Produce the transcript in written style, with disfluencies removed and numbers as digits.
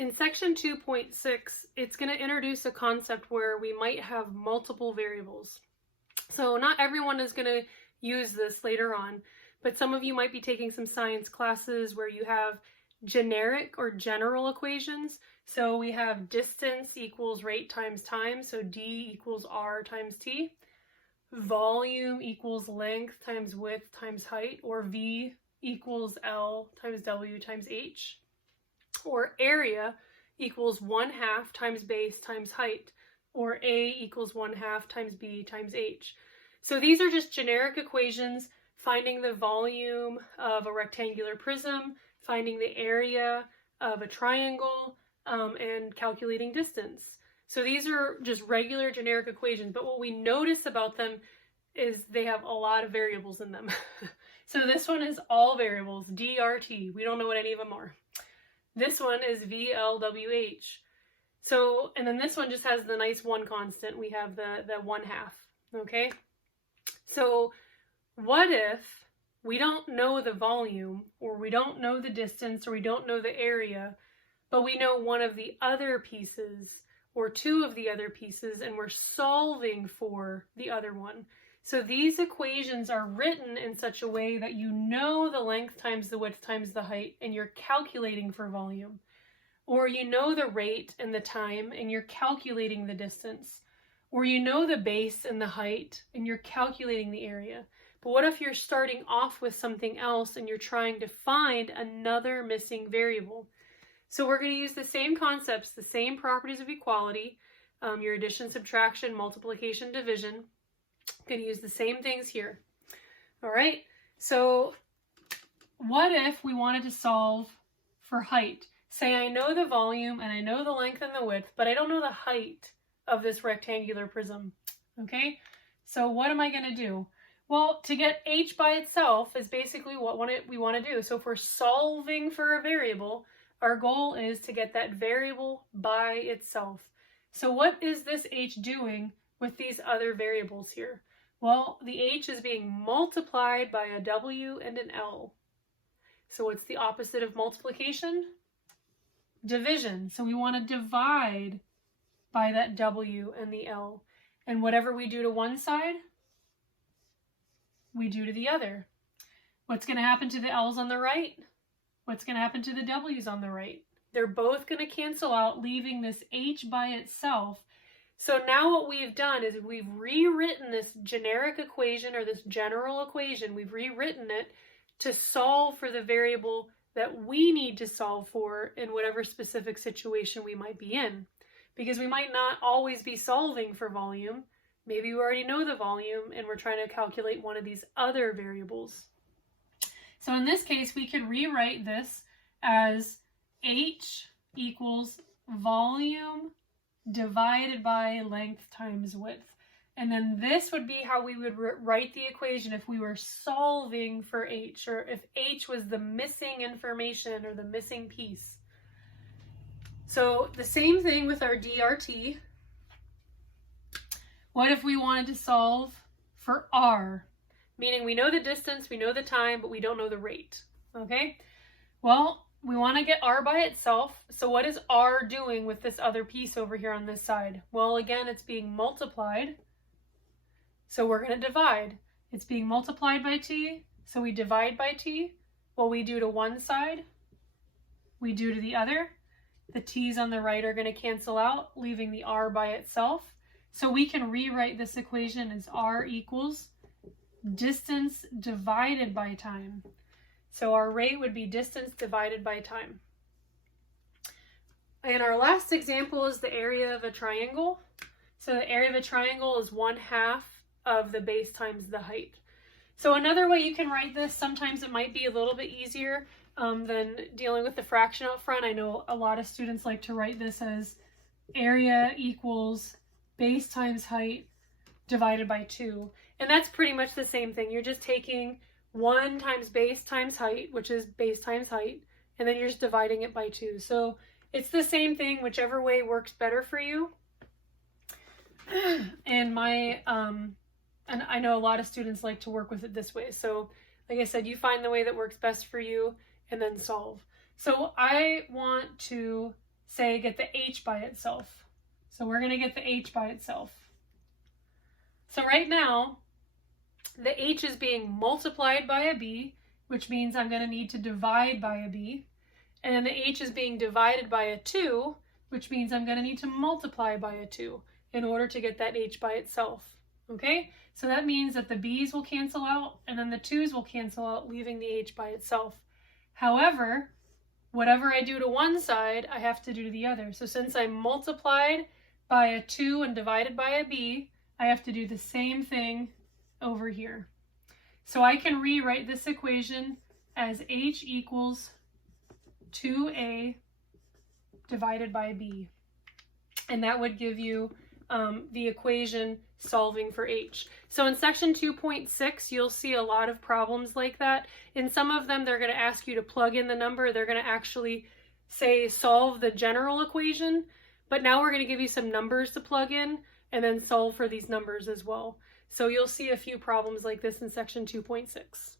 In section 2.6, it's going to introduce a concept where we might have multiple variables. So not everyone is going to use this later on, but some of you might be taking some science classes where you have generic or general equations. So we have distance equals rate times time, so d equals r times t. Volume equals length times width times height, or v equals L times W times H. Or area equals 1/2 times base times height, or A equals 1/2 times B times H. So these are just generic equations, finding the volume of a rectangular prism, finding the area of a triangle, and calculating distance. So these are just regular generic equations, but what we notice about them is they have a lot of variables in them. So this one is all variables, DRT. We don't know what any of them are. This one is VLWH. So, and then this one just has the nice one constant. We have the 1/2, okay? So what if we don't know the volume, or we don't know the distance, or we don't know the area, but we know one of the other pieces, or two of the other pieces, and we're solving for the other one? So these equations are written in such a way that you know the length times the width times the height, and you're calculating for volume. Or you know the rate and the time, and you're calculating the distance. Or you know the base and the height, and you're calculating the area. But what if you're starting off with something else and you're trying to find another missing variable? So we're going to use the same concepts, the same properties of equality, your addition, subtraction, multiplication, division. Going to use the same things here. All right, so what if we wanted to solve for height? Say I know the volume and I know the length and the width, but I don't know the height of this rectangular prism. Okay, so what am I going to do? Well, to get h by itself is basically what we want to do. So if we're solving for a variable, our goal is to get that variable by itself. So what is this h doing with these other variables here? Well, the h is being multiplied by a w and an l. So what's the opposite of multiplication? Division. So we want to divide by that w and the l. And whatever we do to one side, we do to the other. What's going to happen to the l's on the right? What's going to happen to the w's on the right? They're both going to cancel out, leaving this h by itself. So now what we've done is we've rewritten this generic equation, or this general equation, we've rewritten it to solve for the variable that we need to solve for in whatever specific situation we might be in. Because we might not always be solving for volume. Maybe we already know the volume and we're trying to calculate one of these other variables. So in this case, we could rewrite this as h equals volume divided by length times width. And then this would be how we would write the equation if we were solving for h, or if h was the missing information or the missing piece. So the same thing with our DRT. What if we wanted to solve for r? Meaning we know the distance, we know the time, but we don't know the rate. Okay? Well, we want to get r by itself. So what is r doing with this other piece over here on this side? Well, again, it's being multiplied. So we're going to divide. It's being multiplied by t, so we divide by t. What we do to one side, we do to the other. The t's on the right are going to cancel out, leaving the r by itself. So we can rewrite this equation as r equals distance divided by time. So our rate would be distance divided by time. And our last example is the area of a triangle. So the area of a triangle is 1/2 of the base times the height. So another way you can write this, sometimes it might be a little bit easier than dealing with the fraction out front. I know a lot of students like to write this as area equals base times height divided by 2. And that's pretty much the same thing. You're just taking 1 times base times height, which is base times height, and then you're just dividing it by 2. So it's the same thing, whichever way works better for you. And and I know a lot of students like to work with it this way. So like I said, you find the way that works best for you and then solve. So I want to say get the h by itself. So we're going to get the h by itself. So right now, the h is being multiplied by a b, which means I'm going to need to divide by a b. And then the h is being divided by a 2, which means I'm going to need to multiply by a 2 in order to get that h by itself. Okay? So that means that the b's will cancel out and then the 2's will cancel out, leaving the h by itself. However, whatever I do to one side, I have to do to the other. So since I multiplied by a 2 and divided by a b, I have to do the same thing over here. So I can rewrite this equation as h equals 2a divided by b. And that would give you the equation solving for h. So in section 2.6, you'll see a lot of problems like that. In some of them, they're going to ask you to plug in the number. They're going to actually say solve the general equation. But now we're going to give you some numbers to plug in and then solve for these numbers as well. So you'll see a few problems like this in section 2.6.